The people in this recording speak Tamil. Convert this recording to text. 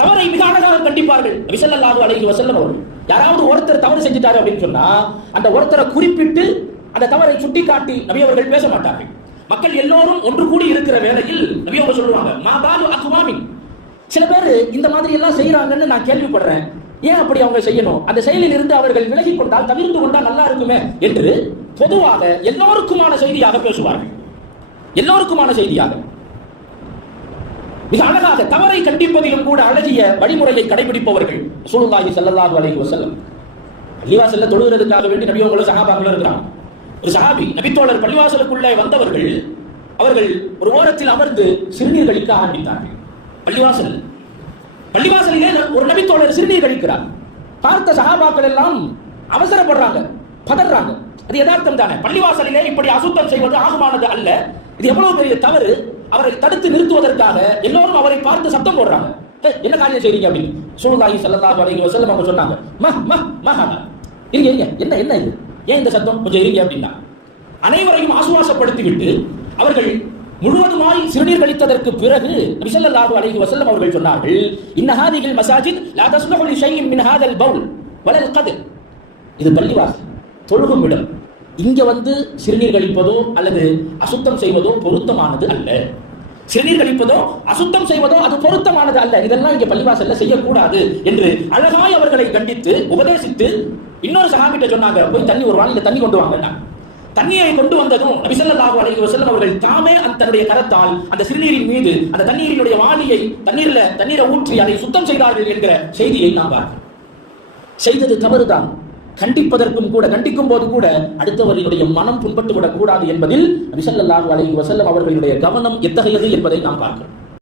தவறை மிக அழகாக கண்டிப்பார்கள் விசல்லல்லாஹு அழகி வசல்லம் அவர்கள். யாராவது ஒருத்தர் தவறு செஞ்சுட்டாரு அப்படின்னு சொன்னா அந்த ஒருத்தரை குறிப்பிட்டு அந்த தவறை சுட்டிக்காட்டி நபி அவர்கள் பேச மாட்டார்கள். மக்கள் எல்லோரும் ஒன்று கூடி இருக்கிற வேளையில் நபி அவங்க சொல்லுவாங்க மா பாலு அக்வாமின். சில பேர் இந்த மாதிரி எல்லாம் செய்யறாங்கன்னு நான் கேள்விப்படுறேன். ஏன் அப்படி அவங்க செய்யணும்? அந்த செயலில் இருந்து அவர்கள் விலகி கொண்டால் தவிர்த்து கொண்டால் நல்லா இருக்குமே என்று பொதுவாக எல்லோருக்குமான செய்தியாக பேசுவார்கள். எல்லோருக்குமான செய்தியாக. மிக அழகாக தவறை கண்டிப்பதிலும் கூட அழகிய வழிமுறையை கடைபிடிப்பவர்கள் சூழ்நாயி ஸல்லல்லாஹு அலைஹி வசல்லம் பள்ளிவாசல்ல தொழுகிறதுக்காக வேண்டி நபியவங்களும் சகாபாக்களும் இருக்கிறாங்க. ஒரு சஹாபி நபித்தோழர் பள்ளிவாசலுக்குள்ளே வந்தவர்கள் அவர்கள் ஒரு ஓரத்தில் அமர்ந்து சிறுநீர் கழிக்க ஆரம்பித்தார்கள். பள்ளிவாசல். பள்ளிவாசலிலே ஒரு நபித்தோழர் சிறுநீர் கழிக்கிறார். பார்த்த சகாபாக்கள் எல்லாம் அவசரப்படுறாங்க பதறாங்க. அது யதார்த்தம் தானே. பள்ளிவாசலிலே இப்படி அசுத்தம் செய்வது ஆகமானது அல்ல. இது எவ்வளவு பெரிய தவறு? அவரை தடுத்து நிறுத்துவதற்காக எல்லோரும் அவரை பார்த்து சத்தம் போடுறாங்க. என்ன காரியம் செய்றீங்க? அப்படின்னு. சூழ்நாயி செல்லதாக அலைஹி வஸல்லம் அவங்க சொன்னாங்க. மஹ் மஹ் மஹாதா இருங்க இருங்க. என்ன என்ன இது? ஏன் இந்த சத்தம்? கொஞ்சம் இருங்க அப்படின்னா. அனைவரையும் ஆசுவாசப்படுத்தி விட்டு அவர்கள் முழுவதுமாய் சிறுநீர் கழித்ததற்கு பிறகு விசல்ல லாபு அலைஹி வஸல்லம் அவர்கள் சொன்னார்கள் இன்னஹாதிகள் மசாஜித் லா தஸ்லஹு லி மின் ஹாதல் பவுல் வலல் கத்ர். இது பள்ளிவாசல் தொழுகும் இடம். இங்க வந்து சிறுநீர் கழிப்பதோ அல்லது அசுத்தம் செய்வதோ பொருத்தமானது அல்ல. சிறுநீர் கழிப்பதோ அசுத்தம் செய்வதோ அது பொருத்தமானது அல்ல. இதெல்லாம் இங்க பள்ளிவாசல்ல செய்யக்கூடாது என்று அழகாய் அவர்களை கண்டித்து உபதேசித்து இன்னொரு சகாபிட்ட சொன்னாங்க போய் தண்ணி ஒரு வாளியில தண்ணி கொண்டு வாங்க தண்ணியை கொண்டு வந்ததும் நபிசல்லாஹு அலைஹி வஸல்லம் அவர்கள் தாமே அந்த தன்னுடைய கரத்தால் அந்த சிறுநீரின் மீது அந்த தண்ணீரினுடைய வாளியை தண்ணீர்ல தண்ணீரை ஊற்றி அதை சுத்தம் செய்தார்கள் என்கிற செய்தியை நாம் பார்க்கிறோம். செய்தது தவறுதான். கண்டிப்பதற்கும் கூட கண்டிக்கும் போது கூட அடுத்தவர்களுடைய மனம் புண்பட்டு கூடாது என்பதில் நபிசல்லாஹு அலைஹி வசல்லம் அவர்களுடைய கவனம் எத்தகையது என்பதை நாம் பார்க்கிறோம்.